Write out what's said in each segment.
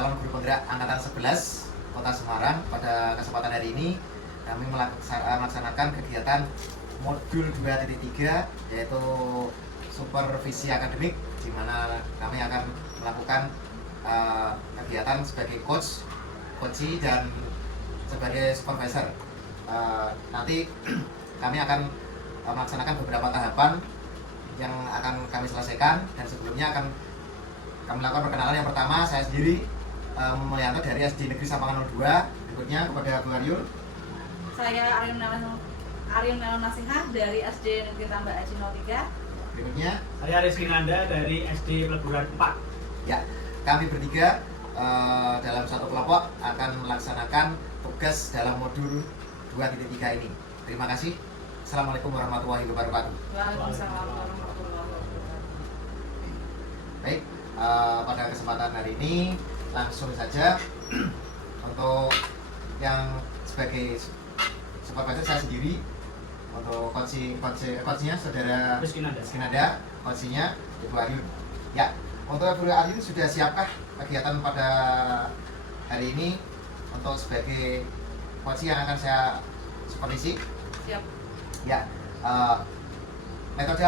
calon guru penggerak angkatan 11 Kota Semarang. Pada kesempatan hari ini kami melaksanakan kegiatan modul 2.3 yaitu supervisi akademik, di mana kami akan melakukan kegiatan sebagai coach dan sebagai supervisor. Nanti kami akan melaksanakan beberapa tahapan yang akan kami selesaikan, dan sebelumnya akan kami lakukan perkenalan. Yang pertama, saya sendiri Mulyanto dari SD Negeri Sapangan 02. Berikutnya kepada Bu Aryul. Saya Aryan Melon Nasihah dari SD Negeri Tambak Aji 03. Berikutnya saya Rizky Nanda dari SD Peleburan 4. Ya, kami bertiga dalam satu kelompok akan melaksanakan tugas dalam modul 2.3 ini. Terima kasih. Assalamualaikum warahmatullahi wabarakatuh. Waalaikumsalam warahmatullahi wabarakatuh. Baik, pada kesempatan hari ini langsung saja untuk yang sebagai supervisor saya sendiri, untuk coachnya saudara Rizky Nanda, coachnya Ibu Aryul. Ya, untuk Ibu Aryul sudah siapkah kegiatan pada hari ini untuk sebagai coach yang akan saya supervisi? Siap. Ya, metode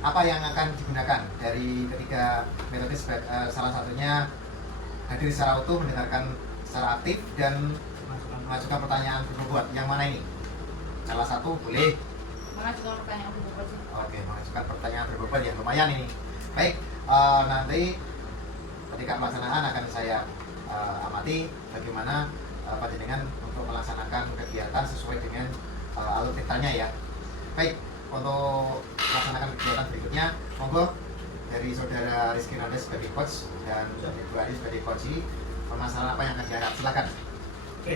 apa yang akan digunakan dari ketiga metode? Salah satunya hadir secara utuh, mendengarkan secara aktif, dan mengajukan pertanyaan berbobot. Yang mana ini? Salah satu boleh Mengajukan pertanyaan berbobot sih. Oke, mengajukan pertanyaan berbobot ya, lumayan ini. Baik, nanti ketika pelaksanaan akan saya amati bagaimana panjenengan untuk melaksanakan kegiatan sesuai dengan alur ceritanya ya. Baik, untuk melaksanakan kegiatan berikutnya, monggo dari saudara Rizky Nanda sebagai coach dan Ibu Aryul sebagai coach, permasalahan apa yang akan diangkat? Silakan. Oke.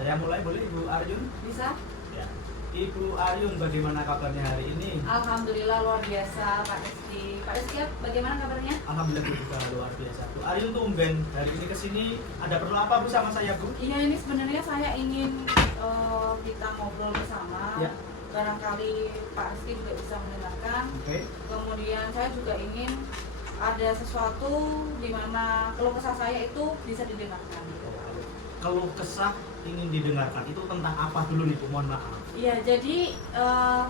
Saya mulai, boleh Ibu Aryun? Bisa? Ya. Ibu Aryun, bagaimana kabarnya hari ini? Alhamdulillah luar biasa Pak Rizky. Pak Rizky, bagaimana kabarnya? Alhamdulillah juga luar biasa. Bu Aryun tumben hari ini kesini, ada perlu apa Bu sama saya Bu? Iya, ini sebenarnya saya ingin kita ngobrol bersama. Ya. Barangkali Pak Rizky juga bisa mendengarkan. Oke. Kemudian saya juga ingin ada sesuatu di mana keluh kesah saya itu bisa didengarkan. Keluh kesah ingin didengarkan itu tentang apa dulu nih Bu? Mohon maaf. Iya, jadi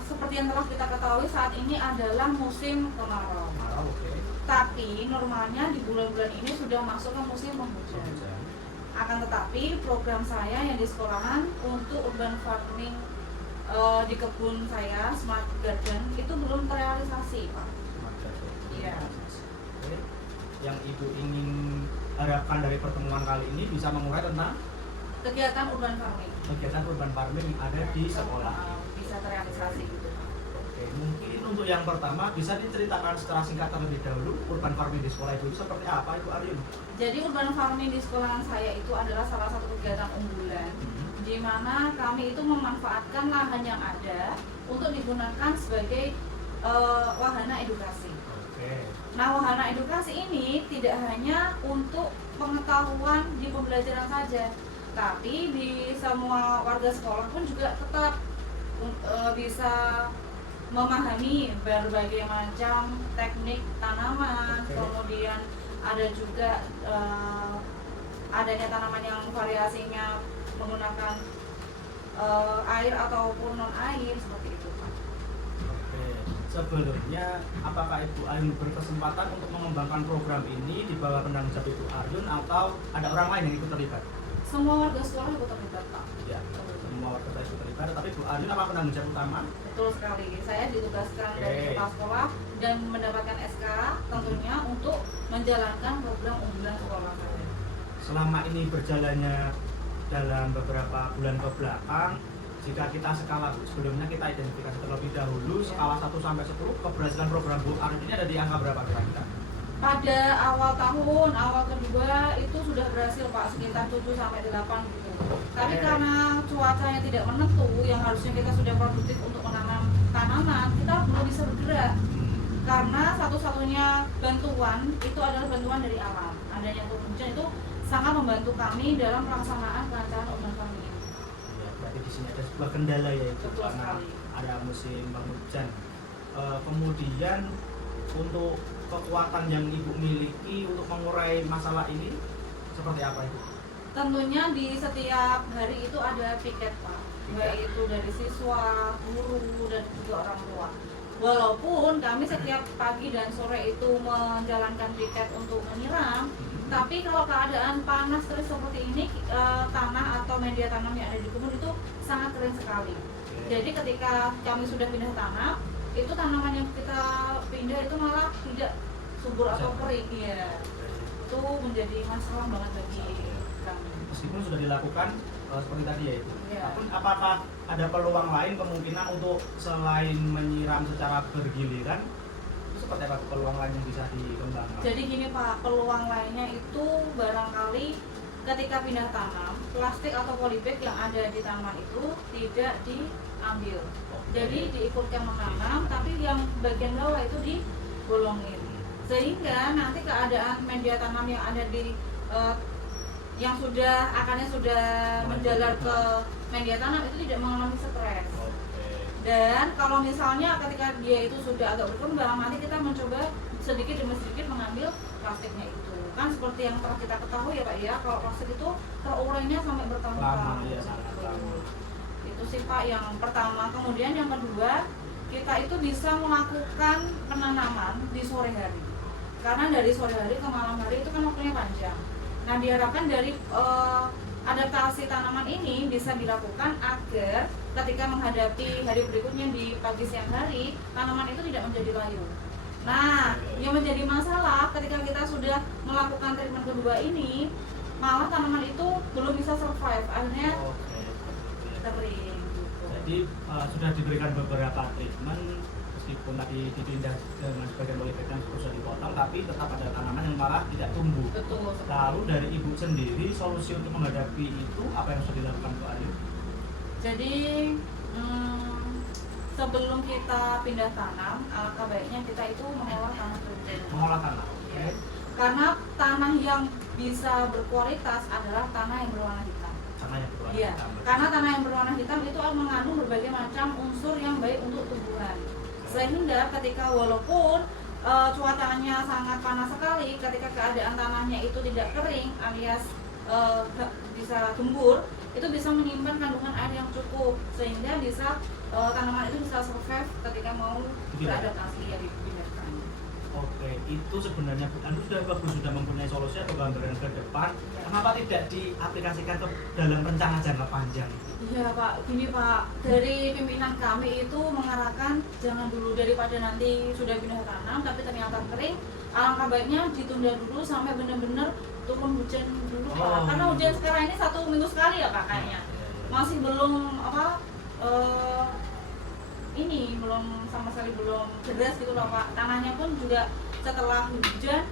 seperti yang telah kita ketahui saat ini adalah musim kemarau. Marah, oke. Tapi normalnya di bulan-bulan ini sudah masuk ke musim penghujan. Akan tetapi program saya yang di sekolahan untuk urban farming di kebun saya, Smart Garden, itu belum terrealisasi, Pak. Iya. Oke. Yang Ibu ingin harapkan dari pertemuan kali ini bisa mengurai tentang Kegiatan urban farming kegiatan urban farming yang ada di sekolah. bisa terrealisasi gitu. Oke, mungkin untuk yang pertama bisa diceritakan secara singkat terlebih dahulu urban farming di sekolah itu seperti apa Ibu Aryun? Jadi urban farming di sekolahan saya itu adalah salah satu kegiatan unggulan di mana kami itu memanfaatkan lahan yang ada untuk digunakan sebagai wahana edukasi. Oke. Nah, wahana edukasi ini tidak hanya untuk pengetahuan di pembelajaran saja, tapi di semua warga sekolah pun juga tetap bisa memahami berbagai macam teknik tanaman. Oke. Kemudian ada juga adanya tanaman yang variasinya menggunakan air ataupun non air seperti itu, Pak. Oke. Sebelumnya apakah Ibu Aryun berkesempatan untuk mengembangkan program ini di bawah penanggung jawab Ibu Aryun atau ada orang lain yang ikut terlibat? Semua warga sekolah ikut terlibat, Pak. Ya, semua warga ikut terlibat, tapi Ibu Aryun apa penanggung jawab utama? Betul sekali. Saya ditugaskan Oke. dari kepala sekolah dan mendapatkan SK tentunya untuk menjalankan program unggulan sekolah saya. Selama ini berjalannya dalam beberapa bulan ke belakang, jika kita skala sebelumnya kita identifikasi terlebih dahulu skala 1 sampai 10 keberhasilan program Bu Aryun ini ada di angka berapa kira-kira? Pada awal tahun, awal kedua itu sudah berhasil, Pak, sekitar 7 sampai 8 gitu. Tapi Oke. karena cuacanya tidak menentu, yang harusnya kita sudah produktif untuk menanam tanaman, kita belum bisa bergerak. Karena satu-satunya bantuan itu adalah bantuan dari alam. Adanya turun hujan itu sangat membantu kami dalam pelaksanaan perancangan urban farming ini. Ya, berarti di sini ada sebuah kendala yaitu Betul karena sekali. ada musim penghujan. Kemudian untuk kekuatan yang Ibu miliki untuk mengurai masalah ini seperti apa Ibu? Tentunya di setiap hari itu ada piket Pak, baik itu dari siswa, guru, dan juga orang tua. Walaupun kami setiap pagi dan sore itu menjalankan piket untuk menyiram, tapi kalau keadaan panas terus seperti ini, tanah atau media tanam yang ada di kebun itu sangat kering sekali. Jadi ketika kami sudah pindah tanam, itu tanaman yang kita pindah itu malah tidak subur atau kering. Ya, itu menjadi masalah banget bagi kami. Meskipun sudah dilakukan seperti tadi ya Ibu. Ya. Apakah ada peluang lain kemungkinan untuk selain menyiram secara bergiliran, itu seperti apa peluang lain yang bisa dikembangkan? Jadi gini Pak, peluang lainnya itu barangkali ketika pindah tanam, plastik atau polybag yang ada di tanaman itu tidak diambil. Jadi diikutkan menanam, tapi yang bagian bawah itu digolongin. Sehingga nanti keadaan media tanam yang ada di yang sudah akarnya sudah menjalar ke media tanam itu tidak mengalami stres. Dan kalau misalnya ketika dia itu sudah agak berkembang, nanti kita mencoba sedikit demi sedikit mengambil plastiknya itu. Kan seperti yang telah kita ketahui ya Pak ya, kalau plastik itu terurainya sampai bertahun-tahun. Lama, ya, sangat lama. Itu sih Pak yang pertama. Kemudian yang kedua, kita itu bisa melakukan penanaman di sore hari. Karena dari sore hari ke malam hari itu kan waktunya panjang. Nah diharapkan dari adaptasi tanaman ini bisa dilakukan agar ketika menghadapi hari berikutnya di pagi siang hari, tanaman itu tidak menjadi layu. Nah, yang menjadi masalah ketika kita sudah melakukan treatment kedua ini, malah tanaman itu belum bisa survive, akhirnya kering. Jadi sudah diberikan beberapa treatment, meskipun tadi dipindah dengan sebagian polybag yang sudah dipotong, tapi tetap ada tanaman yang malah tidak tumbuh. Betul. Lalu dari Ibu sendiri, solusi untuk menghadapi itu apa yang sudah dilakukan Bu Ayu? Jadi sebelum kita pindah tanam, alangkah baiknya kita itu mengolah tanah terlebih dahulu. Mengolah tanah. Ya. Karena tanah yang bisa berkualitas adalah tanah yang berwarna hitam. Tanah yang berwarna Iya. hitam. Karena tanah yang berwarna hitam itu mengandung berbagai macam unsur yang baik untuk tumbuhan. Sehingga ketika walaupun cuacanya sangat panas sekali, ketika keadaan tanahnya itu tidak kering alias bisa gembur, itu bisa menyimpan kandungan air yang cukup sehingga bisa tanaman itu bisa survive ketika mau beradaptasi ya dipindahkan. Oke, itu sebenarnya Bu Anu sudah bagus, sudah mempunyai solusi atau gambaran ke depan. Kenapa tidak diaplikasikan ke dalam rencana jangka panjang? Iya Pak, gini Pak, dari pimpinan kami itu mengarahkan jangan dulu daripada nanti sudah pindah tanam tapi ternyata kering, alangkah baiknya ditunda dulu sampai benar-benar turun hujan dulu Pak. Karena hujan sekarang ini 1 minggu sekali ya Pak kayaknya. Masih belum ini belum sama sekali belum deras gitu loh Pak. Tanahnya pun juga setelah hujan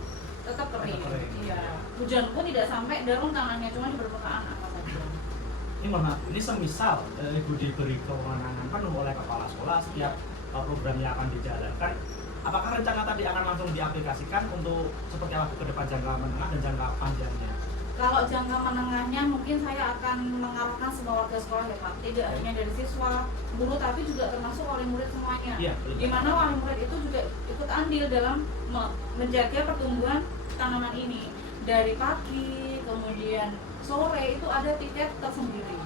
tetap kering. Iya. Hujan pun tidak sampai daun tanahnya, cuma di permukaan apa saja. Ini mohon maaf, ini semisal Ibu diberi kewenangan penuh oleh kepala sekolah setiap program yang akan dijalankan, apakah rencana tadi akan langsung diaplikasikan untuk seperti apa ke depan jangka menengah dan jangka panjangnya? Kalau jangka menengahnya mungkin saya akan mengarahkan semua warga sekolah ya Pak, tidak hanya dari siswa, guru, tapi juga termasuk wali murid semuanya. Iya, di mana wali murid itu juga ikut andil dalam menjaga pertumbuhan tanaman ini. Dari pagi, kemudian sore itu ada piket tersendiri.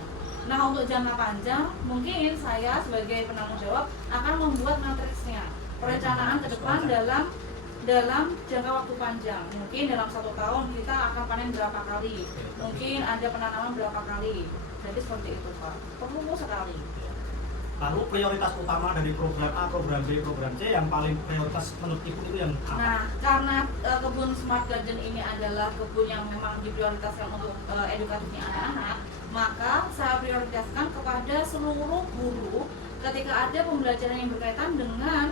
Nah untuk jangka panjang, mungkin saya sebagai penanggung jawab akan membuat matriksnya, perencanaan ke depan dalam jangka waktu panjang. Mungkin dalam 1 tahun kita akan panen berapa kali, mungkin ada penanaman berapa kali. Jadi seperti itu Pak, perlu sekali. Lalu prioritas utama dari program A, program B, program C yang paling prioritas menurut Ibu itu yang apa? Nah, karena kebun Smart Garden ini adalah kebun yang memang diprioritaskan untuk edukatifnya anak-anak, maka saya prioritaskan kepada seluruh guru ketika ada pembelajaran yang berkaitan dengan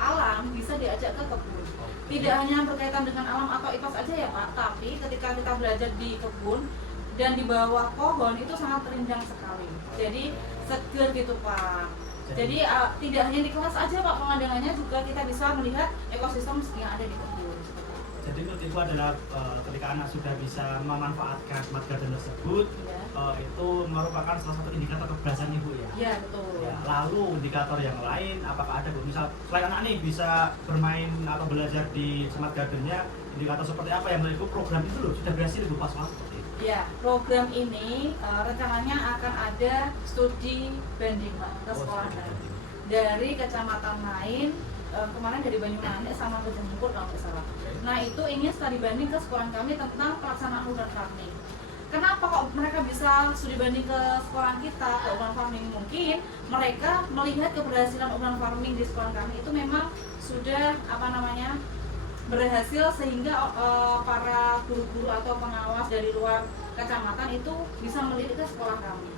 alam bisa diajak ke kebun. Tidak hanya berkaitan dengan alam atau IPAS aja ya Pak, tapi ketika kita belajar di kebun dan di bawah pohon itu sangat rindang sekali. Jadi seger gitu Pak. Jadi tidak hanya di kelas aja Pak pemandangannya, juga kita bisa melihat ekosistem yang ada di kebun. Jadi menurut Ibu adalah ketika anak sudah bisa memanfaatkan smart garden tersebut, Ya. itu merupakan salah satu indikator keberhasilan Ibu ya. Iya, betul. Ya, lalu indikator yang lain, apakah ada Bu? Misal selain anak nih bisa bermain atau belajar di smart gardennya, indikator seperti apa yang menurut Ibu program itu loh sudah berhasil Ibu pas seperti itu? Ya, program ini rencananya akan ada studi banding Pak, ke sekolah dari kecamatan lain, kemarin dari Banyumanik sama ke Jember kalau nggak salah. Nah itu ingin studi banding ke sekolah kami tentang pelaksanaan urban farming. Kenapa kok mereka bisa studi banding ke sekolah kita ke urban farming? Mungkin mereka melihat keberhasilan urban farming di sekolah kami itu memang sudah berhasil sehingga para guru-guru atau pengawas dari luar kecamatan itu bisa melirik ke sekolah kami.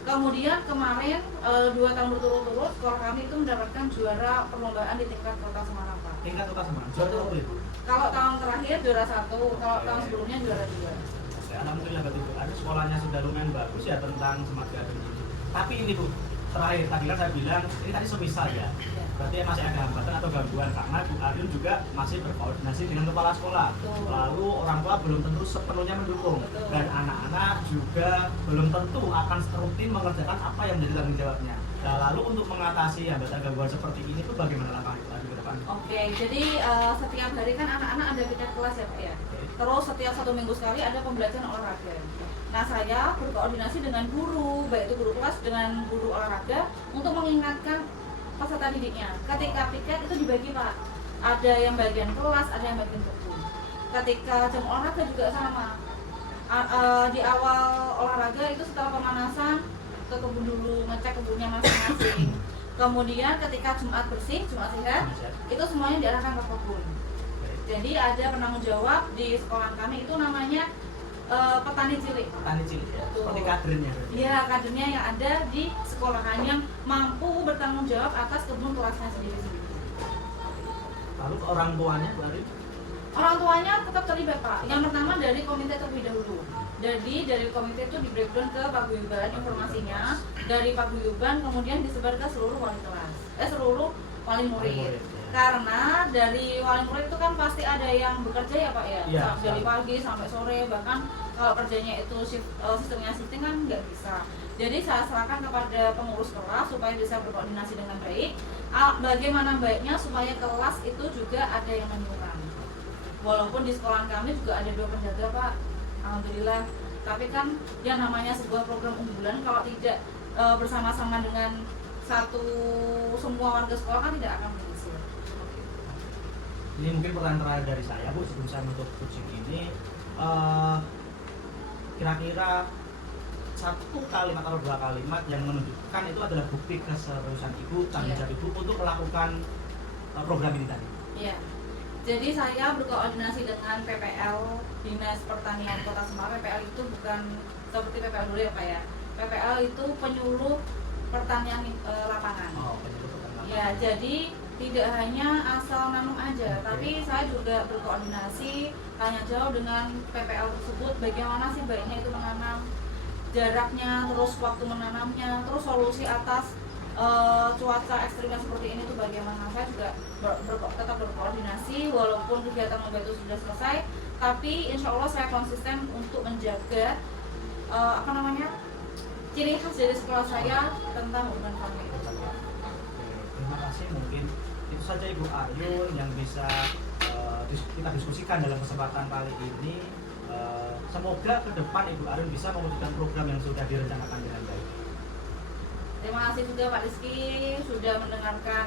Kemudian kemarin 2 tahun berturut-turut sekolah kami itu mendapatkan juara perlombaan di tingkat Kota Semarang Pak. Tingkat Kota Semarang, juara berapa Ibu? Kalau tahun terakhir juara 1, kalau tahun sebelumnya juara 2. Oke, alhamdulillah berarti Bu. Ada sekolahnya sudah lumayan bagus ya tentang smart garden ini. Tapi ini Bu, terakhir tadi kan saya bilang ini tadi semisal ya. Berarti masih ada hambatan atau gangguan karena Bu Aryun juga masih berkoordinasi dengan kepala sekolah. Betul. Lalu orang tua belum tentu sepenuhnya mendukung. Betul. Dan anak-anak juga belum tentu akan rutin mengerjakan apa yang menjadi tanggung jawabnya. Nah, lalu untuk mengatasi hambatan gangguan seperti ini itu bagaimana langkah Ibu Aryun ke depan? Oke, jadi setiap hari kan anak-anak ada piket kelas ya Pak ya. Terus setiap 1 minggu sekali ada pembelajaran olahraga. Nah saya berkoordinasi dengan guru, baik itu guru kelas dengan guru olahraga untuk mengingatkan peserta didiknya. Ketika piket itu dibagi Pak, ada yang bagian kelas, ada yang bagian kebun. Ketika jam olahraga juga sama. Di awal olahraga itu setelah pemanasan ke kebun dulu, ngecek kebunnya masing-masing. Kemudian ketika Jumat bersih, Jumat sehat, itu semuanya diarahkan ke kebun. Jadi ada penanggung jawab di sekolah kami itu namanya petani cilik. Petani cilik ya, Betul. seperti kadernya berarti. Iya, kadernya yang ada di sekolahan yang mampu bertanggung jawab atas kebun kelasnya sendiri-sendiri. Lalu ke orang tuanya Bu Aryun? Orang tuanya tetap terlibat Pak. Yang pertama dari komite terlebih dahulu. Jadi dari komite itu di breakdown ke paguyuban informasinya. Dari paguyuban kemudian disebar ke seluruh wali kelas, seluruh wali murid. Karena dari wali murid itu kan pasti ada yang bekerja ya Pak ya, Ya, dari pagi sampai sore, bahkan kalau kerjanya itu sistemnya shifting kan nggak bisa. Jadi saya serahkan kepada pengurus kelas supaya bisa berkoordinasi dengan baik. Bagaimana baiknya supaya kelas itu juga ada yang menyuruh. Walaupun di sekolah kami juga ada 2 penjaga Pak, alhamdulillah. Tapi kan yang namanya sebuah program unggulan kalau tidak bersama-sama dengan semua warga sekolah kan tidak akan berhasil. Ini mungkin pertanyaan terakhir dari saya Bu sebelum saya menutup coaching ini, kira-kira 1 kalimat atau 2 kalimat yang menunjukkan itu adalah bukti keseriusan Ibu, tanggung jawab Ibu untuk melakukan program ini tadi. Iya. Jadi saya berkoordinasi dengan PPL Dinas Pertanian Kota Semarang. PPL itu bukan seperti PPL dulu ya Pak ya. PPL itu penyuluh pertanian lapangan. Oh, penyuluh pertanian. Ya, jadi tidak hanya asal nanam aja, tapi saya juga berkoordinasi tanya jawab dengan PPL tersebut bagaimana sih baiknya itu menanam, jaraknya, terus waktu menanamnya, terus solusi atas cuaca ekstrimnya seperti ini tuh bagaimana. Saya juga tetap berkoordinasi walaupun kegiatan lomba itu sudah selesai, tapi insya Allah saya konsisten untuk menjaga ciri khas dari sekolah saya tentang urban farming. Terima kasih, mungkin itu saja Ibu Aryun yang bisa kita diskusikan dalam kesempatan kali ini. Semoga ke depan Ibu Aryun bisa mewujudkan program yang sudah direncanakan dengan baik. Terima kasih juga Pak Rizky sudah mendengarkan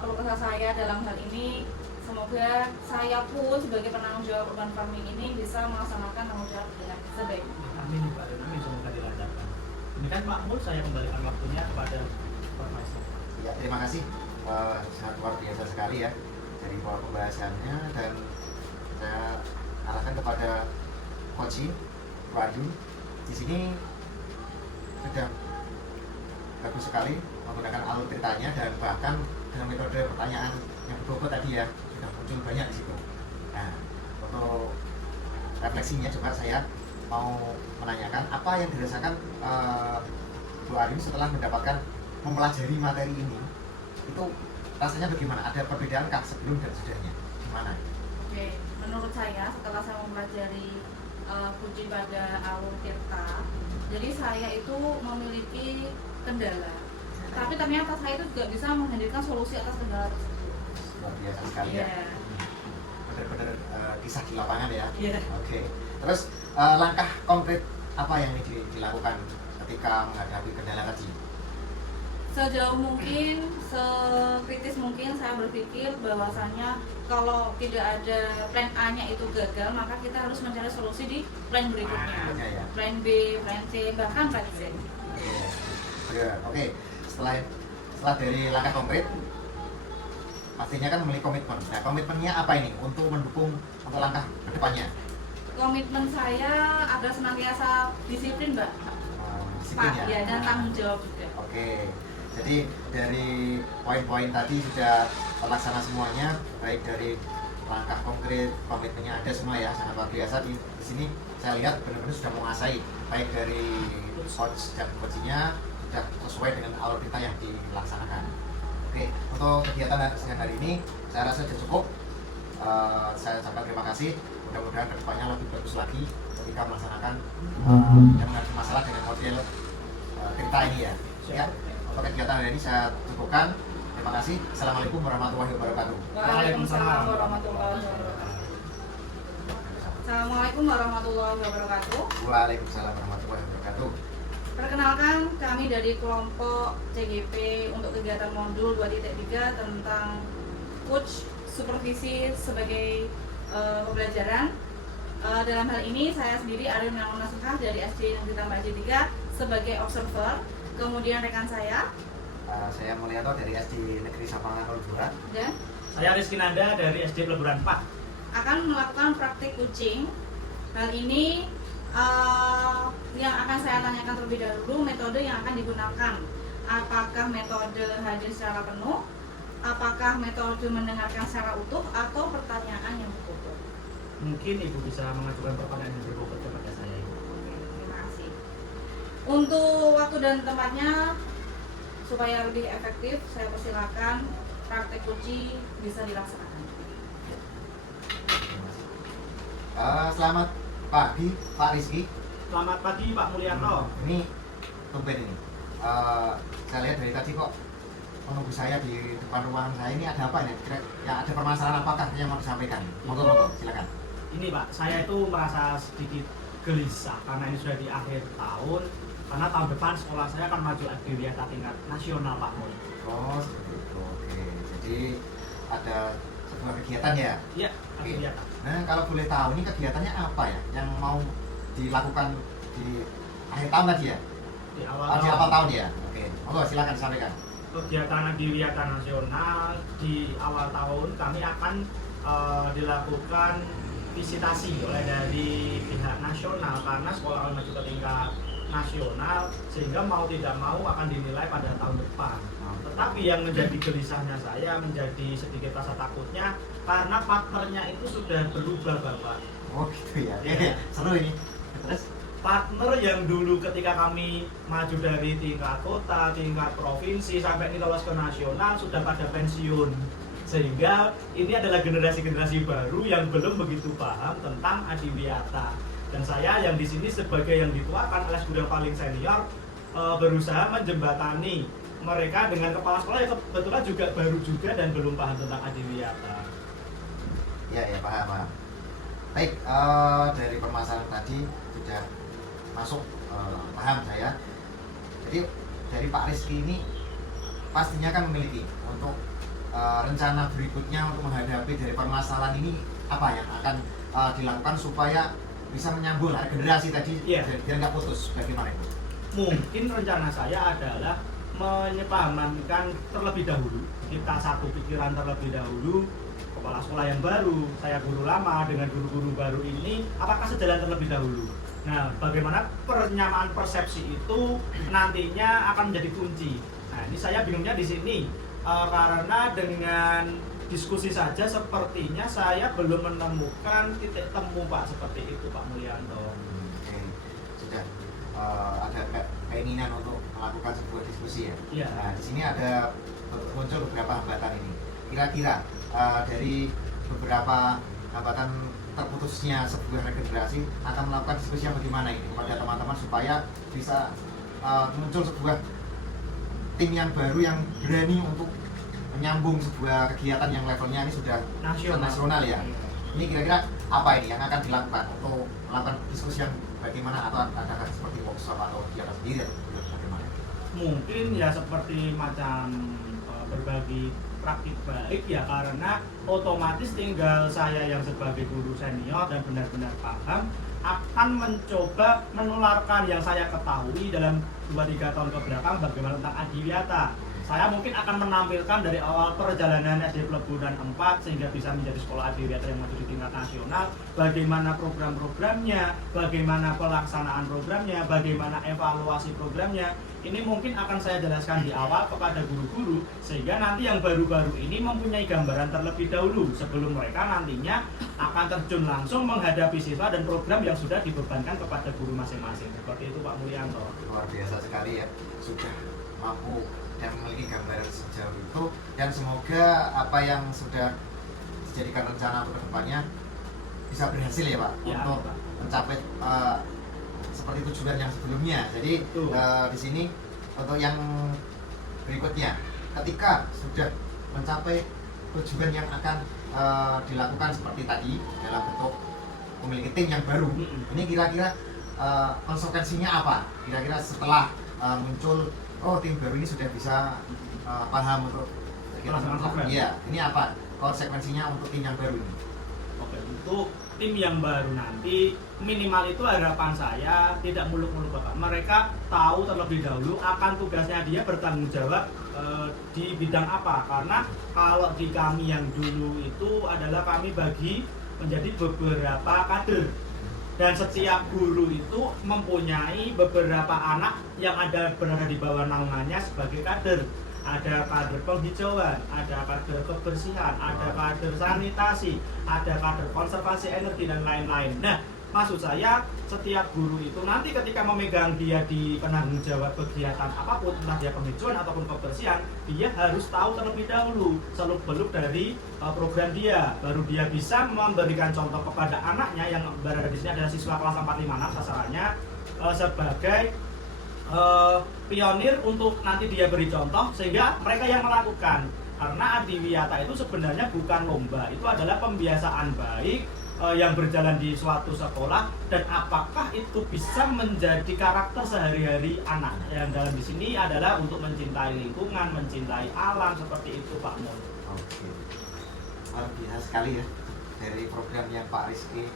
keluh kesah saya dalam hal ini. Semoga saya pun sebagai penanggung jawab urban farming ini bisa melaksanakan tanggung jawab dengan sebaiknya. Amin Ibu Aryun, amin, semoga dilancarkan. Demikian Pak Mul, saya kembalikan waktunya kepada Pak Faisal. Ya, terima kasih. Sangat luar biasa sekali ya dari pola pembahasannya, dan saya arahkan kepada coaching Pak Aryun. Di sini sudah bagus sekali menggunakan alur ceritanya, dan bahkan dengan metode pertanyaan yang berbobot tadi ya sudah muncul banyak di situ. Nah, untuk refleksinya coba saya mau menanyakan apa yang dirasakan Bu Aryun setelah mempelajari materi ini, itu rasanya bagaimana? Ada perbedaan kah sebelum dan sudahnya? Gimana? Oke. menurut saya setelah saya mempelajari Puji pada Alur Tirta, jadi saya itu memiliki kendala, tapi ternyata saya itu juga bisa menghadirkan solusi atas kendala tersebut. Luar biasa sekali ya. Iya. Benar-benar kisah di lapangan ya. Iya. Oke. Terus langkah konkret apa yang dilakukan ketika menghadapi kendala tadi? Sejauh mungkin, sekritis mungkin saya berpikir bahwasannya kalau tidak ada plan A-nya itu gagal, maka kita harus mencari solusi di plan berikutnya. Ya. Plan B, plan C, bahkan plan Z. Oke. Setelah dari langkah konkret, pastinya kan memiliki komitmen. Nah, komitmennya apa ini untuk mendukung untuk langkah kedepannya? Komitmen saya agar senantiasa disiplin, Mbak. Disiplin Pak, ya, dan tanggung jawab juga. Oke. Jadi dari poin-poin tadi sudah terlaksana semuanya, baik dari langkah konkret, komitmennya ada semua ya, sangat luar biasa di sini. Saya lihat benar-benar sudah menguasai, baik dari coach dan coachnya sudah sesuai dengan alur kita yang dilaksanakan. Oke, untuk kegiatan siang hari ini saya rasa sudah cukup. Saya ucapkan terima kasih. Mudah-mudahan kedepannya lebih bagus lagi ketika melaksanakan yang menghadapi masalah dengan model cerita ini ya. Ya, untuk kegiatan hari ini saya cukupkan. Terima kasih. Assalamualaikum warahmatullahi wabarakatuh. Waalaikumsalam warahmatullahi wabarakatuh. Assalamualaikum warahmatullahi wabarakatuh. Waalaikumsalam warahmatullahi wabarakatuh. Perkenalkan, kami dari kelompok CGP untuk kegiatan modul 2.3 tentang coach supervisi sebagai pembelajaran. Dalam hal ini saya sendiri Arif Nasuhah dari SD Negeri Tambak J3 sebagai observer. Kemudian rekan saya Mulyanto dari SD Negeri Sapangan 02. dan Saya Rizky Nanda dari SD Peleburan 4. akan melakukan praktik coaching. Hal ini yang akan saya tanyakan terlebih dahulu, metode yang akan digunakan. Apakah metode hadir secara penuh, apakah metode mendengarkan secara utuh, atau pertanyaan yang berbobot? Mungkin Ibu bisa mengajukan pertanyaan yang berbobot kepada saya, Ibu. Oke, terima kasih. Untuk waktu dan tempatnya supaya lebih efektif, saya persilakan praktek uji bisa dilaksanakan. Selamat pagi Pak Rizky. Selamat pagi Pak Mulyanto. Ini tumben ini. Saya lihat dari tadi kok menunggu saya di depan ruangan saya ini ada apa ini? Ya ada permasalahan apakah yang mau disampaikan? Monggo, silakan. Ini Pak, saya itu merasa sedikit gelisah karena ini sudah di akhir tahun. Karena tahun depan sekolah saya akan maju Adiwiyata tingkat nasional Pak Mul. Oh seperti itu. Oke. Jadi ada sebuah kegiatan ya. Iya, Oke. Adiwiyata. Nah kalau boleh tahu ini kegiatannya apa ya yang mau dilakukan di akhir tahun tadi ya? Di awal Di awal tahun ya. Oke. Monggo silakan disampaikan. kegiatan Adiwiyata nasional di awal tahun kami akan dilakukan visitasi oleh dari pihak nasional karena sekolah akan maju ke tingkat nasional sehingga mau tidak mau akan dinilai pada tahun depan. Tetapi yang menjadi gelisahnya saya, menjadi sedikit rasa takutnya karena partnernya itu sudah berubah Bapak. Oh gitu ya. Iya. Seru ini. Terus Partner yang dulu ketika kami maju dari tingkat kota, tingkat provinsi sampai ini lolos ke nasional sudah pada pensiun. Sehingga ini adalah generasi-generasi baru yang belum begitu paham tentang Adiwiyata. Dan saya yang di sini sebagai yang dituakan alias guru yang paling senior berusaha menjembatani mereka dengan kepala sekolah yang kebetulan juga baru juga dan belum paham tentang Adiwiyata. ya paham. Baik, dari permasalahan tadi sudah masuk paham saya. Jadi dari Pak Rizky ini pastinya kan memiliki untuk rencana berikutnya untuk menghadapi dari permasalahan ini apa yang akan dilakukan supaya bisa menyambung generasi tadi biar nggak putus. Bagaimana itu? Mungkin rencana saya adalah menyepahamankan terlebih dahulu, kita satu pikiran terlebih dahulu, kepala sekolah yang baru, saya guru lama dengan guru-guru baru ini apakah sejalan terlebih dahulu. Nah, bagaimana penyamaan persepsi itu nantinya akan menjadi kunci. Nah, ini saya bingungnya di sini karena dengan diskusi saja sepertinya saya belum menemukan titik temu Pak seperti itu Pak Mulyanto. Oke, sudah ada keinginan untuk melakukan sebuah diskusi ya. Iya. Nah, di sini ada muncul beberapa hambatan ini. Kira-kira dari beberapa hambatan terputusnya sebuah regenerasi akan melakukan diskusi yang bagaimana ini kepada teman-teman supaya bisa muncul sebuah tim yang baru yang berani untuk menyambung sebuah kegiatan yang levelnya ini sudah nasional ya. Ini kira-kira apa ini yang akan dilakukan untuk melakukan diskusi yang bagaimana, atau adakah seperti workshop atau kegiatan sendiri atau bagaimana? Mungkin ya seperti macam berbagi praktik baik ya, karena otomatis tinggal saya yang sebagai guru senior dan benar-benar paham akan mencoba menularkan yang saya ketahui dalam 2-3 tahun kebelakang bagaimana tentang adiwiyata. Saya mungkin akan menampilkan dari awal perjalanan SD Plebunan 4 sehingga bisa menjadi sekolah adiwiyata yang maju di tingkat nasional, bagaimana program-programnya, bagaimana pelaksanaan programnya, bagaimana evaluasi programnya. Ini mungkin akan saya jelaskan di awal kepada guru-guru sehingga nanti yang baru-baru ini mempunyai gambaran terlebih dahulu sebelum mereka nantinya akan terjun langsung menghadapi siswa dan program yang sudah dibebankan kepada guru masing-masing. Seperti itu Pak Mulyanto. Luar biasa sekali ya, sudah mampu dan memiliki gambaran sejauh itu, dan semoga apa yang sudah dijadikan rencana untuk kedepannya bisa berhasil ya Pak, Ya, untuk Pak. mencapai seperti tujuan yang sebelumnya. Jadi di sini untuk yang berikutnya, ketika sudah mencapai tujuan yang akan dilakukan seperti tadi dalam bentuk memiliki tim yang baru, ini kira-kira konsekuensinya apa? Kira-kira setelah muncul tim baru ini sudah bisa paham untuk Pelaksanaan program. Iya, ini apa konsekuensinya untuk tim yang baru ini? Oke, untuk tim yang baru nanti minimal itu harapan saya tidak muluk-muluk Bapak. Mereka tahu terlebih dahulu akan tugasnya dia bertanggung jawab di bidang apa. Karena kalau di kami yang dulu itu adalah kami bagi menjadi beberapa kader. Dan setiap guru itu mempunyai beberapa anak yang berada di bawah naungannya sebagai kader. Ada kader penghijauan, ada kader kebersihan, ada kader sanitasi, ada kader konservasi energi dan lain-lain. Nah, maksud saya setiap guru itu nanti ketika memegang dia di penanggung jawab kegiatan apapun, entah dia penghijauan ataupun kebersihan, dia harus tahu terlebih dahulu seluk-beluk dari program dia, baru dia bisa memberikan contoh kepada anaknya yang berada di sini adalah siswa kelas 456 sasarannya sebagai pionir untuk nanti dia beri contoh sehingga mereka yang melakukan. Karena adiwiyata itu sebenarnya bukan lomba, itu adalah pembiasaan baik yang berjalan di suatu sekolah, dan apakah itu bisa menjadi karakter sehari-hari anak. Yang dalam di sini adalah untuk mencintai lingkungan, mencintai alam, seperti itu Pak Mun. Oke, luar biasa sekali ya dari program yang Pak Rizky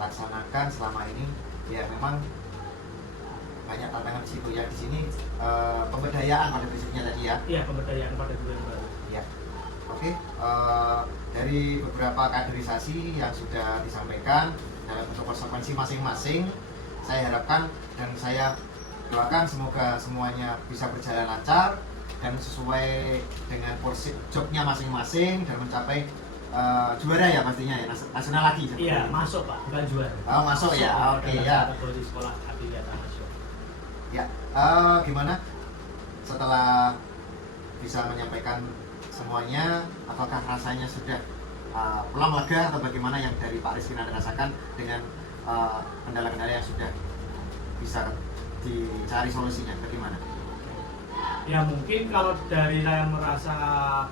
laksanakan selama ini. Ya memang banyak tantangan di situ ya. Di sini pemberdayaan pada prinsipnya tadi ya. Iya, pemberdayaan pada guru yang baru. Ya. Oke, dari beberapa kaderisasi yang sudah disampaikan dalam bentuk konsekuensi masing-masing, saya harapkan dan saya doakan semoga semuanya bisa berjalan lancar dan sesuai dengan porsi jobnya masing-masing dan mencapai juara ya pastinya ya, nasional lagi. Iya, masuk Pak, bukan juara. Oh, masuk ya, oke ya. Kategori sekolah adiwiyata nasional. Ya, gimana setelah bisa menyampaikan semuanya, apakah rasanya sudah pulang lega atau bagaimana yang dari Pak Rizky Anda rasakan dengan kendala-kendala yang sudah bisa dicari solusinya, bagaimana? Ya mungkin kalau dari saya merasa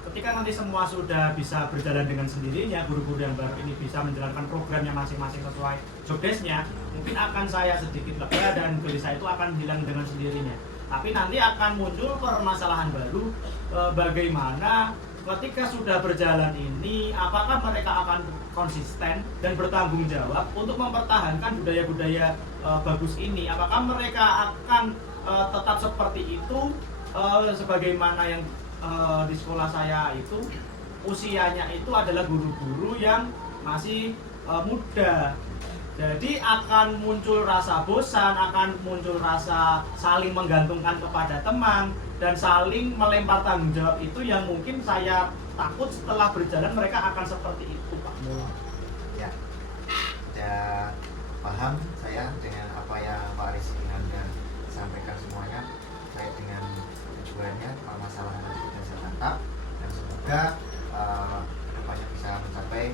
ketika nanti semua sudah bisa berjalan dengan sendirinya, guru-guru yang baru ini bisa menjalankan programnya masing-masing sesuai job desk-nya, mungkin akan saya sedikit lega dan gelisah itu akan hilang dengan sendirinya. Tapi nanti akan muncul permasalahan baru, bagaimana ketika sudah berjalan ini, apakah mereka akan konsisten dan bertanggung jawab untuk mempertahankan budaya-budaya bagus ini? Apakah mereka akan tetap seperti itu, sebagaimana yang di sekolah saya itu usianya itu adalah guru-guru yang masih muda. Jadi akan muncul rasa bosan, akan muncul rasa saling menggantungkan kepada teman dan saling melempar tanggung jawab itu yang mungkin saya takut setelah berjalan mereka akan seperti itu Pak Mul. Ya, sudah paham saya dengan apa yang Pak Rizky Anda sampaikan semuanya terkait dengan tujuannya, permasalahan yang sudah saya tangkap, dan semoga kedepannya bisa mencapai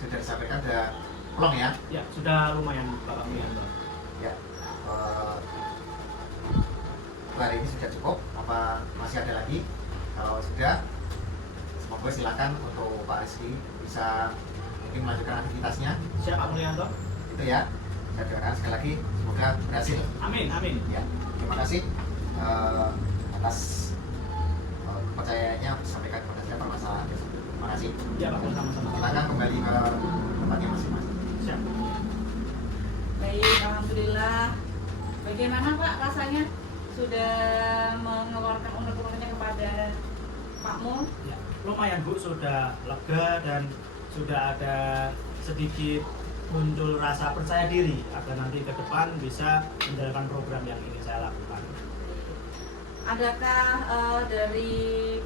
sudah disampaikan ada plong ya. Ya, sudah lumayan Bapak Mulyanto. Ya. Hari ini sudah cukup apa masih ada lagi? Kalau sudah, semoga silakan untuk Pak Rizky bisa mungkin melanjutkan aktivitasnya. Siap Pak Mulyanto. Itu ya. Saya doakan sekali lagi semoga berhasil. Amin, amin. Ya, terima kasih atas kepercayaannya disampaikan kepada saya permasalahan tersebut. Terima kasih. Ya Pak, sama-sama. Silakan kembali ke tempatnya masing-masing. Siap. Baik, alhamdulillah. Bagaimana Pak rasanya sudah mengeluarkan unek-uneknya kepada Pak Mul? Ya, lumayan Bu, sudah lega dan sudah ada sedikit muncul rasa percaya diri agar nanti ke depan bisa menjalankan program yang ingin saya lakukan. Adakah dari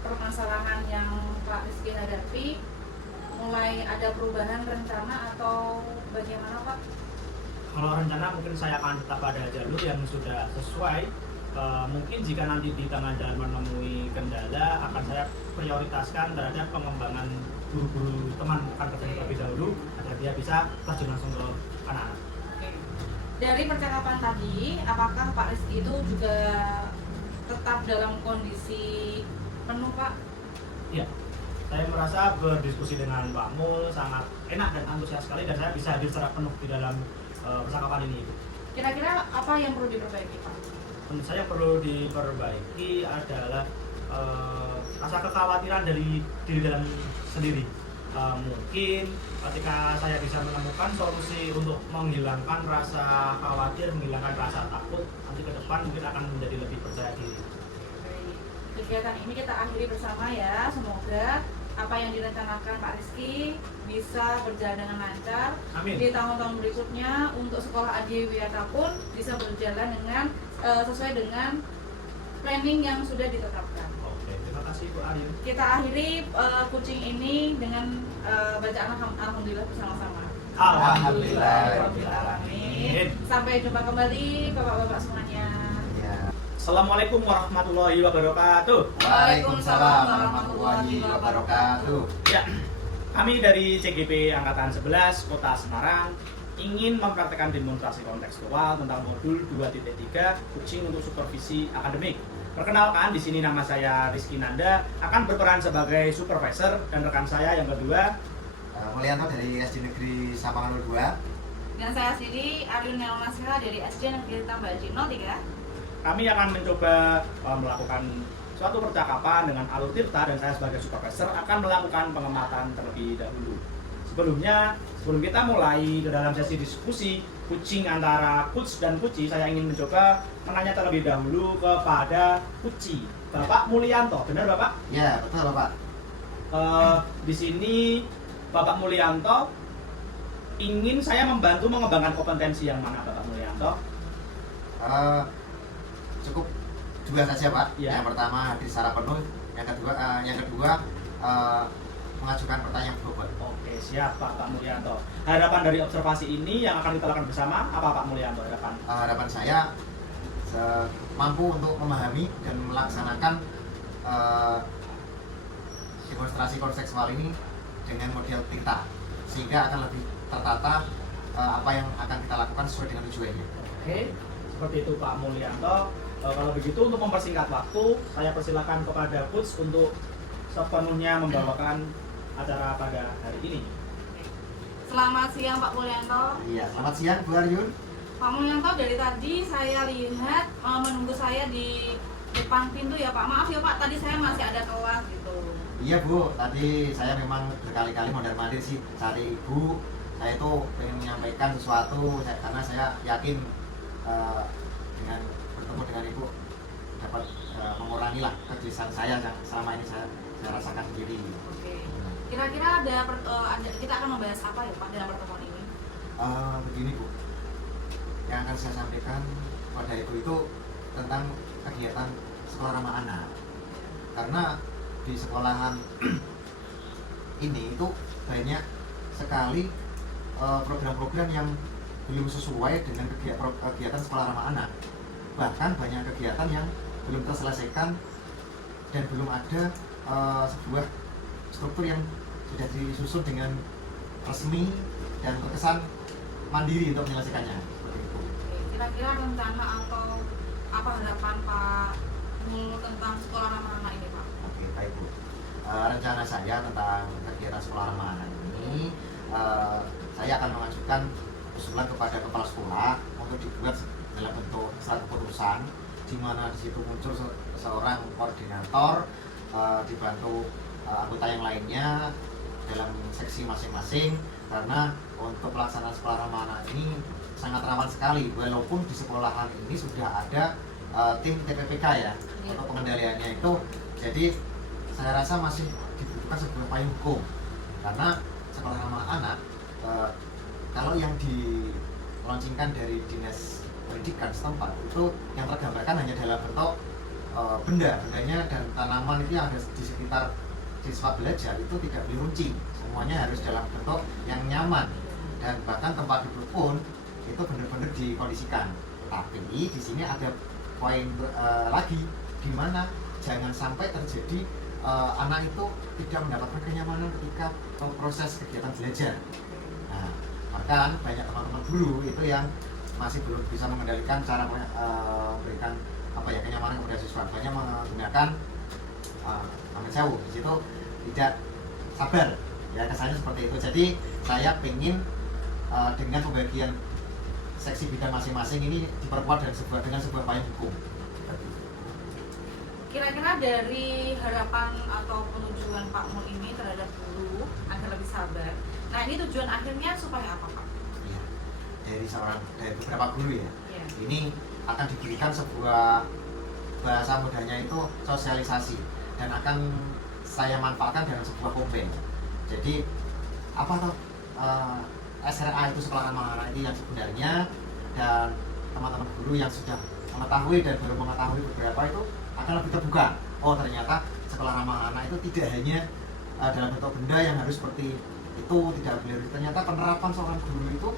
permasalahan yang Pak Rizky hadapi mulai ada perubahan rencana atau bagaimana Pak? Kalau rencana mungkin saya akan tetap pada jalur yang sudah sesuai. Mungkin jika nanti di tengah jalan menemui kendala, akan saya prioritaskan terhadap pengembangan guru-guru teman rekan kerja terlebih dahulu agar dia bisa terjun langsung ke anak-anak. Oke. Dari percakapan tadi, apakah Pak Rizky itu juga tetap dalam kondisi penuh Pak? Ya, saya merasa berdiskusi dengan Pak Mul sangat enak dan antusias sekali dan saya bisa hadir secara penuh di dalam percakapan ini. Kira-kira apa yang perlu diperbaiki Pak? Menurut saya perlu diperbaiki adalah rasa kekhawatiran dari diri dalam sendiri. Mungkin ketika saya bisa menemukan solusi untuk menghilangkan rasa khawatir, menghilangkan rasa takut, nanti ke depan mungkin akan menjadi lebih percaya diri. Baik. Kegiatan ini kita akhiri bersama ya. Semoga apa yang direncanakan Pak Rizky bisa berjalan dengan lancar. Amin. Di tahun-tahun berikutnya untuk sekolah Adi Wiyata pun bisa berjalan dengan sesuai dengan planning yang sudah ditetapkan. Oke, terima kasih Bu Arin. Kita akhiri kucing ini dengan bacaan alhamdulillah bersama-sama. Alhamdulillahirrahmanirrahim. Sampai jumpa kembali Bapak-bapak semuanya. Ya. Assalamualaikum warahmatullahi wabarakatuh. Waalaikumsalam warahmatullahi wabarakatuh. Ya, kami dari CGP Angkatan 11 Kota Semarang ingin mempraktekkan demonstrasi kontekstual tentang modul 2.3 kucing untuk supervisi akademik. Perkenalkan, di sini nama saya Rizky Nanda, akan berperan sebagai supervisor, dan rekan saya yang kedua Mulyanto dari SD Negeri Sapangan 02. Dan saya sendiri Arlun Nelmasira dari SD Negeri Tambaji 03. kami akan mencoba melakukan suatu percakapan dengan Alur Tirta, dan saya sebagai supervisor akan melakukan pengamatan terlebih dahulu. Sebelum kita mulai ke dalam sesi diskusi kucing antara Kuc dan Kuci, saya ingin mencoba menanya terlebih dahulu kepada Kuci, Bapak Mulyanto. Benar Bapak? Ya, betul Bapak. Di sini Bapak Mulyanto ingin saya membantu mengembangkan kompetensi yang mana Bapak Mulyanto? Cukup dua saja Pak. Ya. Yang pertama hadir secara penuh, yang kedua mengajukan pertanyaan berbobot. Oke, siap Pak Mulyanto. Harapan dari observasi ini yang akan kita lakukan bersama apa Pak Mulyanto? Harapan saya mampu untuk memahami dan melaksanakan demonstrasi kontekstual ini dengan model Tirta, sehingga akan lebih tertata apa yang akan kita lakukan sesuai dengan tujuannya. Oke, seperti itu Pak Mulyanto. Kalau begitu, untuk mempersingkat waktu, saya persilakan kepada Coach untuk sepenuhnya membawakan acara pada hari ini. Selamat siang Pak Mulyanto. Iya, selamat siang Bu Aryun. Pak Mulyanto, dari tadi saya lihat menunggu saya di depan pintu ya Pak. Maaf ya Pak, tadi saya masih ada kelas gitu. Iya Bu, tadi saya memang berkali-kali mondar-mandir sih cari Ibu. Saya itu ingin menyampaikan sesuatu karena saya yakin dengan bertemu dengan Ibu dapat mengurangi lah kegelisahan saya yang selama ini saya rasakan sendiri. Oke. Kira-kira kita akan membahas apa ya Pak dalam pertemuan ini? Begini Bu, yang akan saya sampaikan pada Ibu itu tentang kegiatan sekolah ramah anak. Karena di sekolahan ini itu banyak sekali program-program yang belum sesuai dengan kegiatan sekolah ramah anak. Bahkan banyak kegiatan yang belum terselesaikan dan belum ada sebuah struktur yang sudah disusun dengan resmi dan terkesan mandiri untuk menyelesaikannya. Seperti itu. Kira-kira rencana atau apa harapan Pak Mul tentang sekolah ramah anak ini, Pak? Oke, baik Bu. Rencana saya tentang kegiatan sekolah ramah anak ini, saya akan mengajukan usulan kepada kepala sekolah untuk dibuat dalam bentuk surat keputusan, di mana di situ muncul seorang koordinator dibantu anggota yang lainnya dalam seksi masing-masing, karena untuk pelaksanaan sekolah ramah anak ini sangat rawan sekali, walaupun di sekolahan ini sudah ada tim TPPK ya untuk pengendaliannya itu. Jadi saya rasa masih dibutuhkan sebuah payung hukum, karena sekolah ramah anak kalau yang dilaunchingkan dari dinas pendidikan setempat itu yang tergambarkan hanya dalam bentuk bendanya dan tanaman itu yang ada di sekitar siswa belajar itu tidak boleh runcing, semuanya harus dalam bentuk yang nyaman, dan bahkan tempat duduk pun itu benar-benar dikondisikan. Tapi di sini ada poin lagi, di mana jangan sampai terjadi anak itu tidak mendapatkan kenyamanan ketika proses kegiatan belajar. Nah, bahkan banyak teman-teman guru itu yang masih belum bisa mengendalikan cara memberikan kenyamanan kepada siswa, banyak menggunakan amat jauh. Di situ tidak sabar, ya kesannya seperti itu. Jadi saya ingin dengan pembagian seksi bidang masing-masing ini diperkuat dengan sebuah payung hukum. Kira-kira dari harapan atau penujuan Pak Mul ini terhadap guru agar lebih sabar, nah ini tujuan akhirnya supaya apa, Pak? Ya, dari beberapa guru ya, Ya. ini akan diberikan sebuah bahasa mudahnya itu sosialisasi, dan akan saya manfaatkan dalam sebuah campaign. Jadi apa tuh SRA itu sekolah ramah anak ini yang sebenarnya, dan teman-teman guru yang sudah mengetahui dan baru mengetahui beberapa itu akan lebih terbuka. Oh, ternyata sekolah ramah anak itu tidak hanya dalam bentuk benda yang harus seperti itu, tidak boleh. Ternyata penerapan seorang guru itu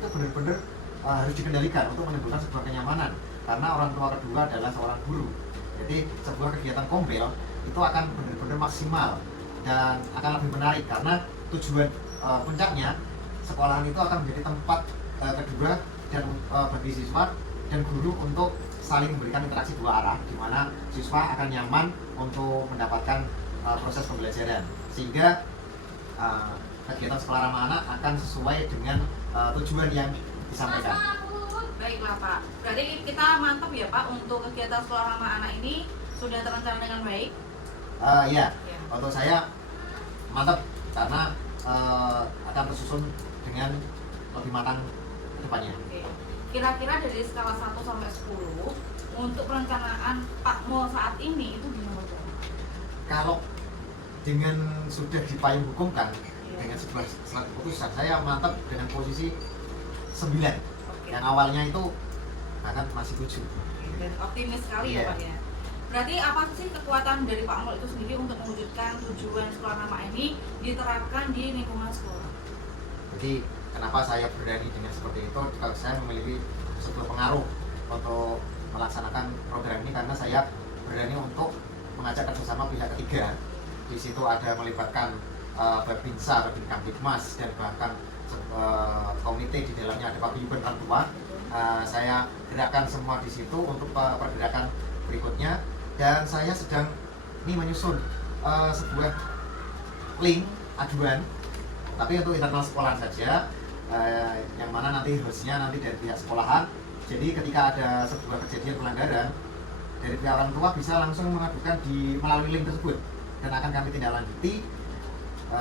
benar-benar harus dikendalikan untuk menimbulkan sebuah kenyamanan, karena orang tua kedua adalah seorang guru. Jadi sebuah kegiatan kompel itu akan benar-benar maksimal dan akan lebih menarik, karena tujuan puncaknya sekolahan itu akan menjadi tempat kedua dan bagi siswa dan guru untuk saling memberikan interaksi dua arah, di mana siswa akan nyaman untuk mendapatkan proses pembelajaran, sehingga kegiatan sekolah ramah anak akan sesuai dengan tujuan yang disampaikan. Baiklah Pak, berarti kita mantap ya Pak untuk kegiatan sekolah ramah anak ini sudah terencana dengan baik? Ya, Ya. untuk saya mantap, karena akan tersusun dengan lebih matang ke depannya. Oke. Kira-kira dari skala 1 sampai 10 untuk perencanaan Pak Mul saat ini itu gimana Pak? Kalau dengan sudah dipayung hukumkan Iya. dengan sebuah surat keputusan, saya mantap dengan posisi 9. Oke. Yang awalnya itu bahkan masih 7. Dan optimis sekali Iya. ya Pak ya. Berarti apa sih kekuatan dari Pak Mul itu sendiri untuk mewujudkan tujuan sekolah ramah ini diterapkan di lingkungan sekolah? Jadi kenapa saya berani dengan seperti itu? Kalau saya memiliki sebuah pengaruh untuk melaksanakan program ini, karena saya berani untuk mengajak kerjasama pihak ketiga. Di situ ada melibatkan Babinsa, Babin Kamtibmas, dan bahkan komite di dalamnya ada paguyuban orang tua. Saya gerakkan semua di situ untuk pergerakan berikutnya, dan saya sedang ini menyusun sebuah link aduan, tapi untuk internal sekolahan saja, yang mana nanti hostnya nanti dari pihak sekolahan. Jadi ketika ada sebuah kejadian pelanggaran, dari pihak orang tua bisa langsung mengadukan melalui link tersebut, dan akan kami tindak lanjuti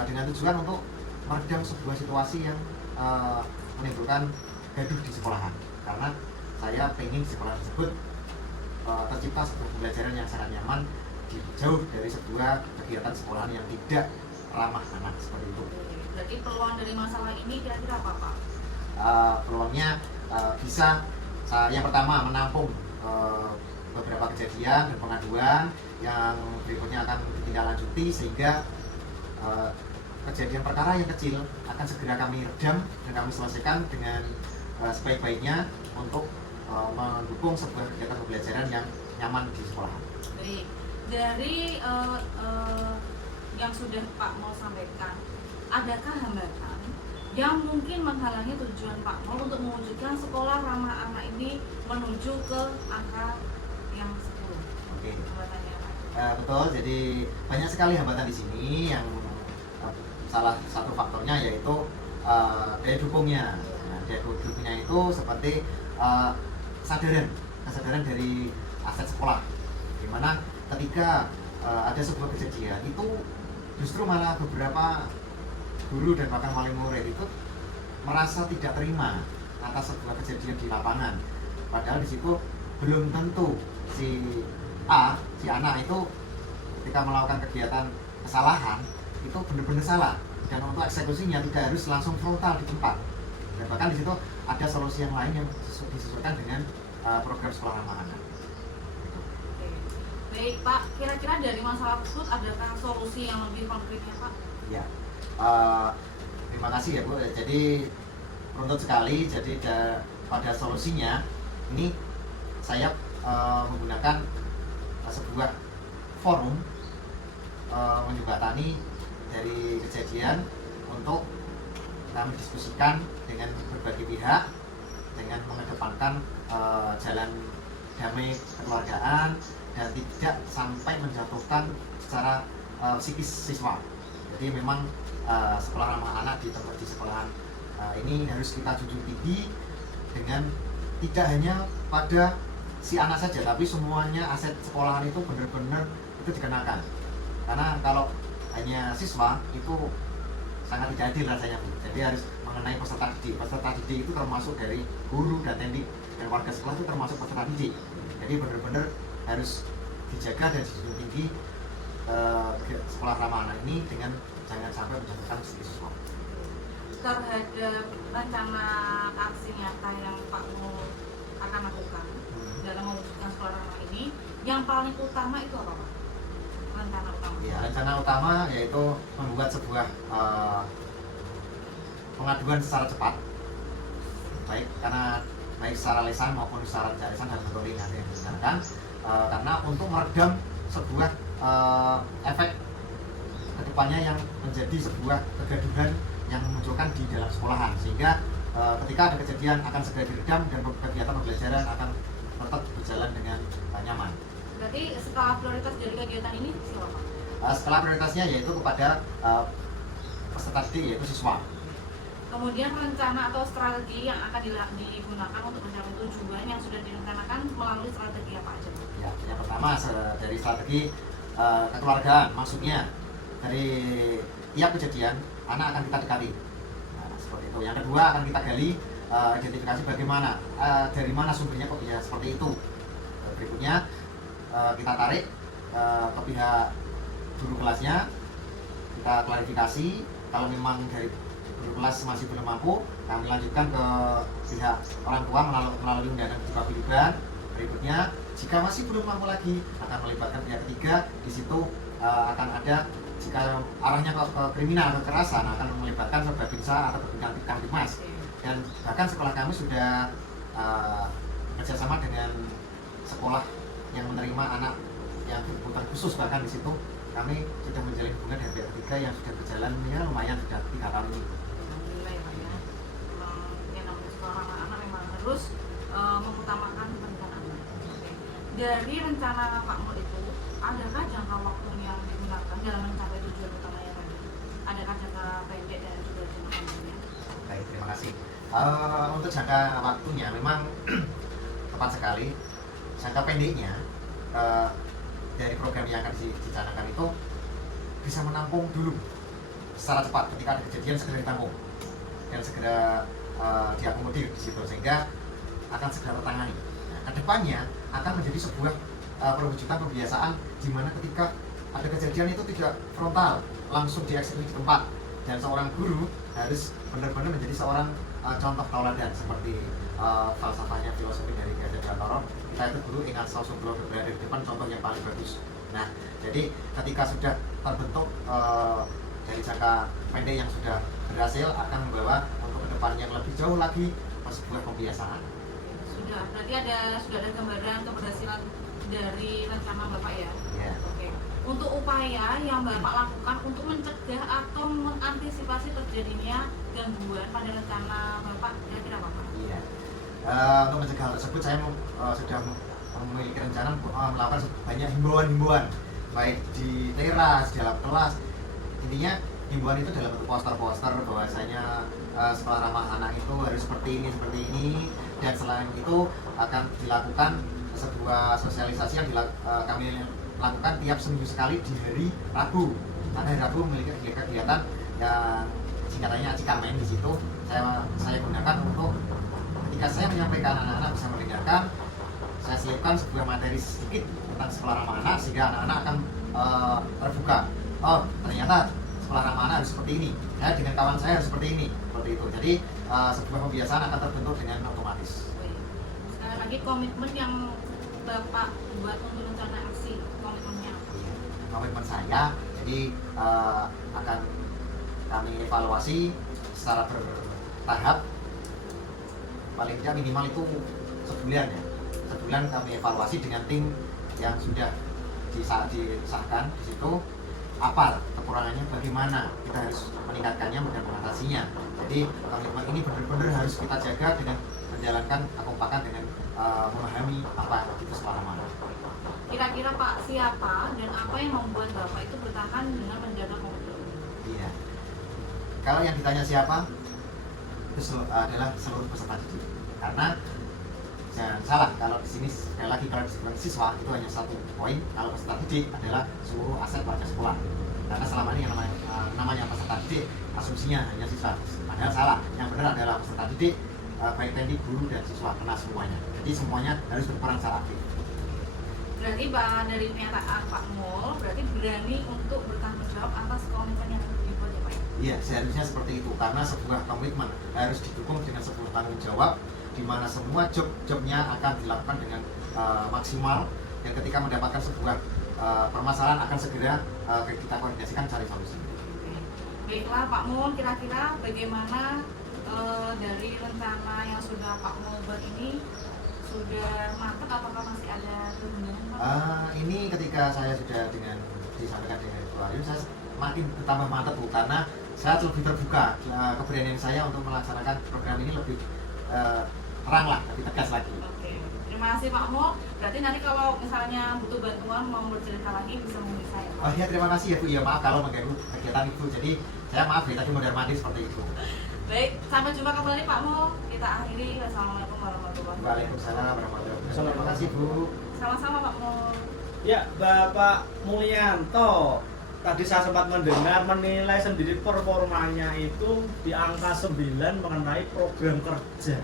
dengan tujuan untuk meredam sebuah situasi yang menimbulkan gaduh di sekolahan, karena saya ingin sekolah tersebut tercipta sebuah pembelajaran yang sangat nyaman, jauh dari sebuah kegiatan sekolahan yang tidak ramah anak seperti itu. Berarti peluang dari masalah ini kira-kira apa Pak? Peluangnya bisa yang pertama menampung beberapa kejadian dan pengaduan, yang berikutnya akan ditindaklanjuti, sehingga kejadian perkara yang kecil akan segera kami redam dan kami selesaikan dengan sebaik-baiknya untuk mendukung sebuah kegiatan pembelajaran yang nyaman di sekolah. Baik, dari yang sudah Pak mau sampaikan, adakah hambatan yang mungkin menghalangi tujuan Pak Mul untuk mewujudkan sekolah ramah anak ini menuju ke angka yang 10? Oke. Hambatannya Pak. Betul, jadi banyak sekali hambatan di sini yang salah satu faktornya yaitu daya dukungnya. Nah, daya dukungnya itu seperti kesadaran dari aset sekolah, dimana ketika ada sebuah kejadian itu justru malah beberapa guru dan bahkan wali murid itu merasa tidak terima atas sebuah kejadian di lapangan, padahal di situ belum tentu si anak itu ketika melakukan kegiatan kesalahan itu benar-benar salah, dan untuk eksekusinya tidak harus langsung frontal di tempat, dan bahkan di situ ada solusi yang lain yang disesuaikan dengan program sekolah ramah anak. Oke. Baik Pak, kira-kira dari masalah tersebut adakah solusi yang lebih konkretnya Pak? Ya, terima kasih ya Bu. Jadi runtut sekali. Jadi pada solusinya ini saya menggunakan sebuah forum menjembatani dari kejadian untuk kami diskusikan dengan berbagai pihak dengan mengedepankan jalan damai kekeluargaan dan tidak sampai menjatuhkan secara psikis siswa. Jadi memang sekolah ramah anak di tempat di sekolahan ini harus kita junjung tinggi dengan tidak hanya pada si anak saja, tapi semuanya aset sekolahan itu benar-benar itu dikenakan. Karena kalau hanya siswa itu sangat tidak adil rasanya Bu. Jadi harus mengenai peserta didik. Peserta didik itu termasuk dari guru dan teknik dan warga sekolah itu termasuk peserta didik. Jadi benar-benar harus dijaga dan dijunjung tinggi sekolah ramah anak ini dengan jangan sampai menjatuhkan siswa. Terhadap rencana aksi nyata yang Pak Mul akan lakukan dalam mewujudkan sekolah ramah ini, yang paling utama itu apa Pak? Rencana utama? Ya, rencana utama yaitu membuat sebuah pengaduan secara cepat, baik secara lisan maupun secara tidak lisan dan berkoordinasi yang direncanakan, karena untuk meredam sebuah efek kedepannya yang menjadi sebuah kegaduhan yang memunculkan di dalam sekolahan, sehingga ketika ada kejadian akan segera diredam dan kegiatan pembelajaran akan tetap berjalan dengan nyaman. Berarti skala prioritas dari kegiatan ini siapa Pak? Skala prioritasnya yaitu kepada peserta didik, yaitu siswa. Kemudian rencana atau strategi yang akan digunakan untuk mencapai tujuan yang sudah direncanakan melalui strategi apa aja Pak? Ya, yang pertama dari strategi kekeluargaan, maksudnya dari tiap kejadian anak akan kita dekati. Nah, seperti itu. Yang kedua akan kita gali identifikasi bagaimana dari mana sumbernya kok ya seperti itu. Berikutnya kita tarik ke pihak guru kelasnya, kita klarifikasi. Kalau memang dari guru kelas masih belum mampu, kami lanjutkan ke pihak orang tua melalui undangan kewajiban. Berikutnya, jika masih belum mampu lagi, akan melibatkan pihak ketiga. Di situ akan ada, jika arahnya ke kriminal, kekerasan, akan melibatkan Babinsa atau Babinkamtibmas. Dan bahkan sekolah kami sudah kerjasama dengan sekolah yang menerima anak yang berkebutuhan khusus, bahkan di situ kami sudah menjalin hubungan dengan pihak ketiga yang sudah berjalan ya lumayan sudah 3 tahun ini. Alhamdulillah ya Pak ya. Yang namanya sekolah ramah anak memang harus mengutamakan pendidikan anak. Oke. Dari rencana Pak Mul itu, adakah jangka waktu yang digunakan dalam mencapai tujuan utamanya tadi? Adakah jangka pendek dan juga jangka panjangnya? Baik, terima kasih. Untuk jangka waktunya memang tepat sekali. Jangka pendeknya dari program yang akan dicanangkan itu bisa menampung dulu secara cepat ketika ada kejadian segera ditampung dan segera diakomodir di situ sehingga akan segera tertangani. Nah, kedepannya akan menjadi sebuah perwujudan kebiasaan di mana ketika ada kejadian itu tidak frontal langsung dieksekusi di tempat, dan seorang guru harus benar-benar menjadi seorang contoh tauladan seperti falsafahnya filosofi dari Gajar Prantoro. Kita itu guru ingat sausum berada di depan contoh yang paling bagus. Nah, jadi ketika sudah terbentuk dari jangka pendek yang sudah berhasil akan membawa untuk ke depan yang lebih jauh lagi sebuah kebiasaan. Sudah, berarti sudah ada gambaran keberhasilan dari rencana Bapak ya? Ya. Oke. untuk upaya yang Bapak lakukan untuk mencegah atau mengantisipasi terjadinya gangguan pada rencana Bapak kira-kira apa Pak? Iya. Untuk mencegah hal tersebut saya sudah memiliki rencana melakukan banyak himbauan-himbauan baik di teras, di dalam kelas. Intinya himbauan itu dalam bentuk poster-poster bahwasanya sekolah ramah anak itu harus seperti ini, dan selain itu akan dilakukan sebuah sosialisasi yang kami lakukan tiap seminggu sekali di hari Rabu. Karena hari Rabu memiliki kegiatan yang singkatannya Cikamen. Di situ saya gunakan untuk ketika saya menyampaikan anak-anak bisa mendengarkan, saya selipkan sebuah materi sedikit tentang sekolah ramah anak sehingga anak-anak akan terbuka. Oh, ternyata sekolah ramah anak harus seperti ini. Ya, dengan kawan saya harus seperti ini, seperti itu. Jadi sebuah kebiasaan akan terbentuk dengan otomatis. Sekali lagi komitmen yang Bapak buat untuk rencana aksi, komitmennya. Iya, komitmen saya. Jadi akan kami evaluasi secara bertahap. Paling tidak minimal itu sebulan ya. Sebulan kami evaluasi dengan tim yang sudah disahkan di situ. Apa kekurangannya, bagaimana kita harus meningkatkannya dan mengatasinya. Jadi komitmen ini benar-benar harus kita jaga dengan menjalankan kekompakan dengan memahami apa itu sekolah ramah anak. Kira-kira Pak, siapa dan apa yang membuat Bapak itu bertahan dengan menjaga komitmen? Iya. Kalau yang ditanya siapa, itu adalah seluruh peserta didik. Karena jangan salah, kalau di sini sekali lagi kalau disebutkan siswa itu hanya satu poin. Kalau peserta didik adalah seluruh aset warga sekolah. Karena selama ini yang namanya peserta didik asumsinya hanya siswa. Padahal salah. Yang benar adalah peserta didik, baik TNI, guru dan siswa, kena semuanya. Jadi semuanya harus berperan secara aktif. Berarti Pak, dari pernyataan Pak Mul, berarti berani untuk bertanggung jawab atas komitmen yang dibuat ya Pak? Iya, seharusnya seperti itu. Karena sebuah komitmen harus didukung dengan sebuah tanggung jawab, di mana semua job-jobnya akan dilakukan dengan maksimal, dan ketika mendapatkan sebuah permasalahan akan segera kita koordinasikan cari solusi. Baiklah Pak Mul, kira-kira bagaimana dari rencana yang sudah Pak Mul buat ini sudah mantap, apakah masih ada kebingungan Pak? Ini ketika saya sudah disampaikan dengan Ibu Ayu, saya makin bertambah mantap Bu, karena saya lebih terbuka. Keberanian saya untuk melaksanakan program ini lebih terang lah, lebih tegas lagi. Oke, terima kasih Pak Mul. Berarti nanti kalau misalnya butuh bantuan mau bercerita lagi bisa menghubungi saya. Oh iya, terima kasih ya Bu. Ya maaf kalau mengganggu kegiatan Ibu. Jadi saya maaf ya tadi mondar mandir seperti itu. Baik, sampai jumpa kembali Pak Mul. Kita akhiri. Wassalamualaikum warahmatullahi wabarakatuh. Waalaikumsalam warahmatullahi wabarakatuh. Terima kasih Bu. Sama-sama Pak Mul. Ya, Bapak Mulyanto, tadi saya sempat mendengar menilai sendiri performanya itu di angka 9 mengenai program kerja.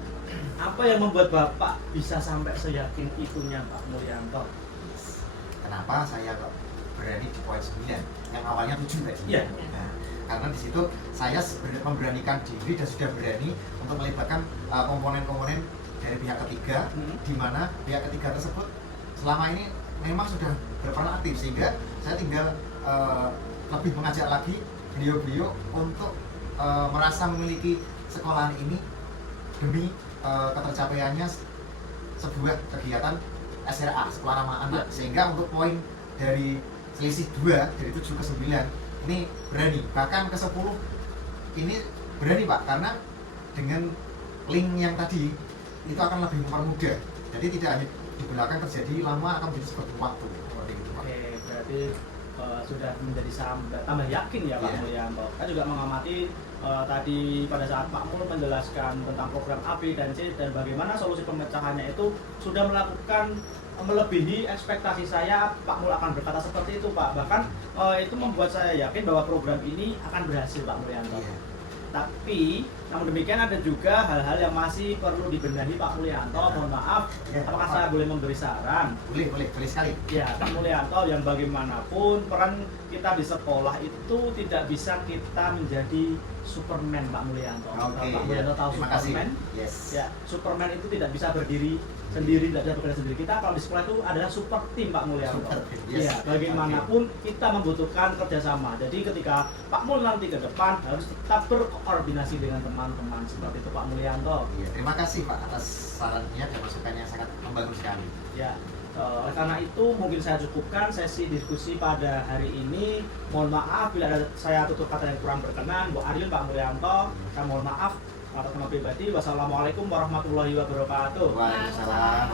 Apa yang membuat Bapak bisa sampai seyakin itunya Pak Mulyanto? Kenapa saya kok berani di poin 9 yang awalnya 7 tadi? Iya. Nah, karena di situ saya memberanikan diri dan sudah berani untuk melibatkan komponen-komponen dari pihak ketiga, di mana pihak ketiga tersebut selama ini memang sudah berperan aktif, sehingga saya tinggal lebih mengajak lagi beliau-beliau untuk merasa memiliki sekolahan ini demi ketercapaiannya sebuah kegiatan SRA, sekolah ramah anak, sehingga untuk poin dari selisih 2 dari 7 ke 9 ini berani, bahkan ke 10 ini berani Pak, karena dengan link yang tadi itu akan lebih mempermudah. Jadi tidak hanya di belakang terjadi lama, akan menjadi seperti waktu seperti itu Pak. Oke, berarti sudah menjadi tambah yakin ya Pak Mulyanto. Saya juga mengamati tadi pada saat Pak Mul menjelaskan tentang program A, B, dan C dan bagaimana solusi pemecahannya itu sudah melakukan melebihi ekspektasi saya. Pak Mul akan berkata seperti itu Pak. Bahkan itu membuat saya yakin bahwa program ini akan berhasil Pak Mulyanto. Iya. Tapi namun demikian ada juga hal-hal yang masih perlu dibenahi Pak Mulyanto. Mohon maaf, apakah saya boleh memberi saran? Boleh sekali. Ya, Pak Mulyanto, yang bagaimanapun peran kita di sekolah itu tidak bisa kita menjadi Superman Pak Mulyanto. Oke, Pak Mulyanto tahu terima kasih. Superman? Yes. Ya, Superman itu tidak bisa berdiri sendiri, tidak bisa bekerja sendiri. Kita kalau di sekolah itu adalah super tim Pak Mulyanto. Super tim, yes. Ya, bagaimanapun kita membutuhkan kerjasama. Jadi ketika Pak Mul nanti ke depan harus tetap berkoordinasi dengan teman-teman seperti itu Pak Mulyanto. Iya, terima kasih Pak atas sarannya dan masukannya sangat membangun sekali. Ya, Oleh karena itu mungkin saya cukupkan sesi diskusi pada hari ini. Mohon maaf bila ada saya tutur kata yang kurang berkenan. Bu Aryun, Pak Mulyanto, saya mohon maaf atas nama pribadi. Wassalamualaikum warahmatullahi wabarakatuh. Waalaikumsalam.